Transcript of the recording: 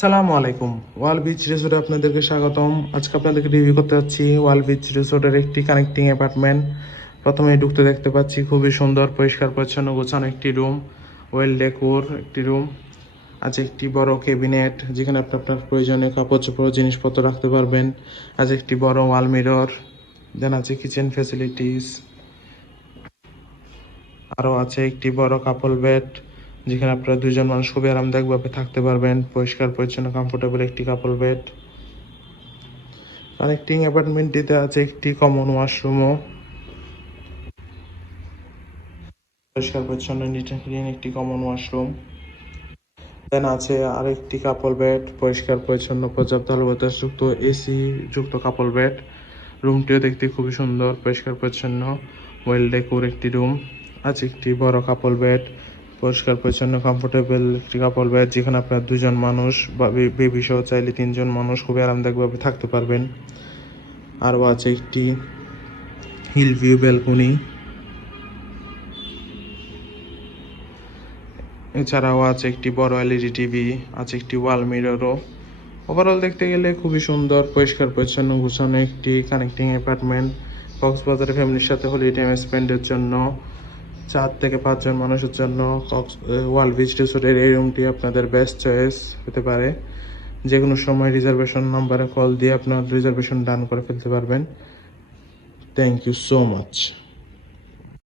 সালামু আলাইকুম। ওয়াল বিচ রিসোর্টে আপনাদেরকে স্বাগতম। আজকে আপনাদেরকে রিভিউ করতে যাচ্ছি ওয়াল বিচ রিসোর্টের একটি কানেক্টিং অ্যাপার্টমেন্ট। প্রথমে ঢুকতে দেখতে পাচ্ছি খুবই সুন্দর পরিষ্কার পরিচ্ছন্ন গোছানো একটি রুম, ওয়েল ডেকোর একটি রুম। আছে একটি বড় ক্যাবিনেট যেখানে আপনি আপনার প্রয়োজনীয় কাপড় চোপড় জিনিসপত্র রাখতে পারবেন। আছে একটি বড় ওয়াল মিরর। দেন আছে কিচেন ফ্যাসিলিটিস। আরও আছে একটি বড় কাপল বেড যেখানে আপনারা দুইজন মানুষ খুবই আরামদায়কভাবে থাকতে পারবেন। পরিষ্কার পরিচ্ছন্ন কমফোর্টেবল একটি কাপল বেড। কানেক্টিং অ্যাপার্টমেন্টটিতে আছে একটি কমন ওয়াশরুমও। পরিষ্কার পরিচ্ছন্ন নিট অ্যান্ড ক্লিন একটি কমন ওয়াশরুম। দেন আছে আরেকটি কাপল বেড, পরিষ্কার পরিচ্ছন্ন পর্যাপ্ত আলো বাতাস যুক্ত এসি যুক্ত কাপল বেড। রুমটিও দেখতে খুবই সুন্দর, পরিষ্কার পরিচ্ছন্ন, ওয়েল ডেকোর একটি রুম। আছে একটি বড় কাপল বেড, পরিষ্কার পরিচ্ছন্ন কমফোর্টেবল একটি কাপল বেড যেখানে আপনার দুজন মানুষ বা বেবি সহ চাইলে তিনজন মানুষ খুবই আরামদায়কভাবে থাকতে পারবেন। আরও আছে একটি হিল ভিউ ব্যালকনি। এছাড়াও আছে একটি বড় এলইডি টিভি, আছে একটি ওয়াল মিররও। ওভারঅল দেখতে গেলে খুবই সুন্দর, পরিষ্কার পরিচ্ছন্ন গুছানো একটি কানেক্টিং অ্যাপার্টমেন্ট। কক্সবাজারের ফ্যামিলির সাথে হলিডে টাইম স্পেন্ডের জন্য 4 থেকে 5 জন মানুষের জন্য ওয়াল বিচ রিসোর্টের এই রুমটি আপনাদের বেস্ট চয়েস হতে পারে। যে কোনো সময় রিজার্ভেশন নাম্বারে কল দিয়ে আপনার রিজার্ভেশন ডান করে ফেলতে পারবেন। Thank you so much.